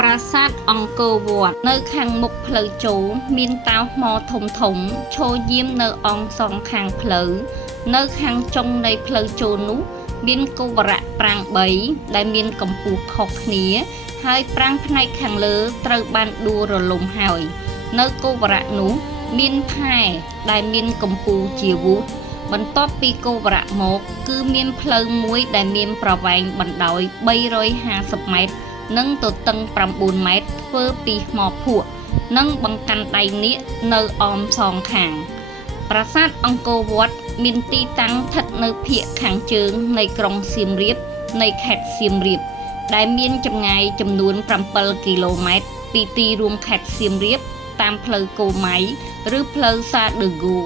ប្រាសាទអង្គរវត្តនៅខាងមុខផ្លូវចូលមានតោថ្មធំធំឈរយាមនៅអង្គសងខាងផ្លូវនៅខាងចុងនៃផ្លូវចូលនោះមានគោបរៈប្រាង្គ3ដែលមានកម្ពស់ខុសគ្នាហើយប្រាង្គផ្នែកខាងលើត្រូវបានដួលរលំហើយនៅគោបរៈនោះមានផែដែលមានកម្ពស់ជាវូតបន្ទាប់ពីគោបរៈមកគឺមានផ្លូវមួយដែលមានប្រវែងបណ្ដោយ350ម៉ែត្រនិងទទឹង9ម៉ែត្រធ្វើពីថ្មភក់និងបង្កាន់ដៃនាគនៅអមសងខាងប្រាសាទអង្គរវត្តមានទីតាំងស្ថិតនៅភាគខាងជើងនៃក្រុងសៀមរាបនៃខេត្តសៀមរាបដែលមានចម្ងាយចំនួន7គីឡូម៉ែត្រពីទីរួមខេត្តសៀមរាបតាមផ្លូវគោម៉ៃឬផ្លូវសាដឺហ្គូ